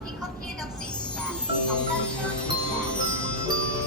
커피에 넣을 수 있습니다. 정상 채워집니다.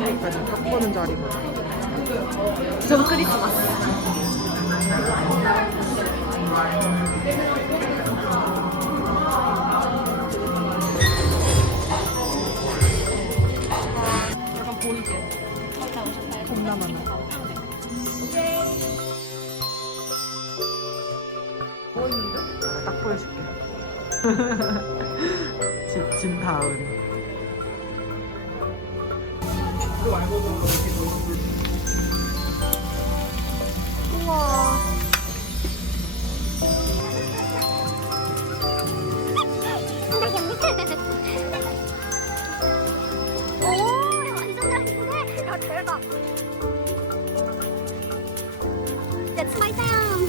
여기까지 딱 보는 자리고. 전 크리스마스. 약간 보이지? 겁나 많아. 보이는데? 딱 보여줄게. 진다은. 우와. 오, 완전 잘 있네. 야, 대박. That's my town.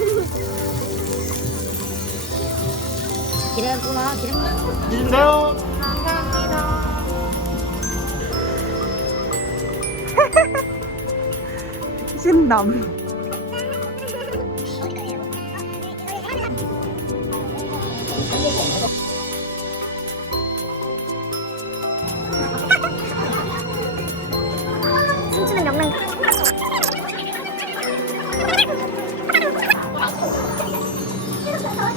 기름구나, 기름. 늦은데요? 감사합니다. 신남. 춤추는 명랑.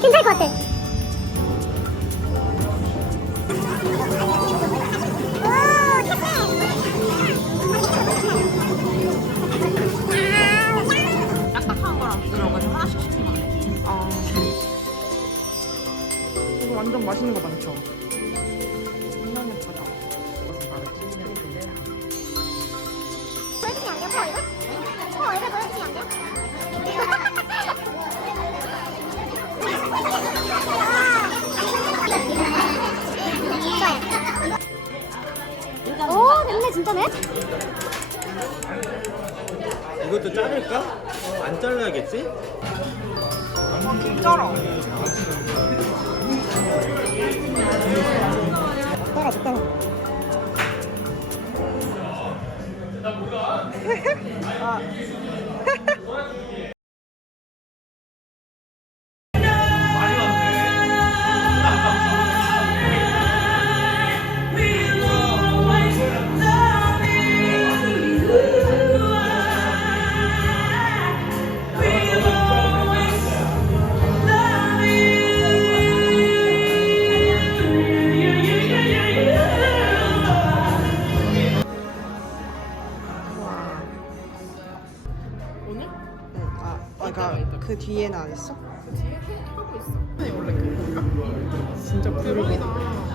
괜찮을 것 같아. 딱딱한 거랑 부드러워가지고 하나씩 시킨 거네. 아. 이거 완전 맛있는 거 많죠? 완전 예쁘다. 보여주시면 안 돼요? 얼굴 보여주시면 안 돼요? 오, 됐네, 진짜네? 이것도 자를까? 안 잘라야겠지? 진짜로. 따라 따라. 아. 오늘? 그러니까 그 뒤에는 안 했어? 뒤에 하고 있어. 원래 그 진짜 부르고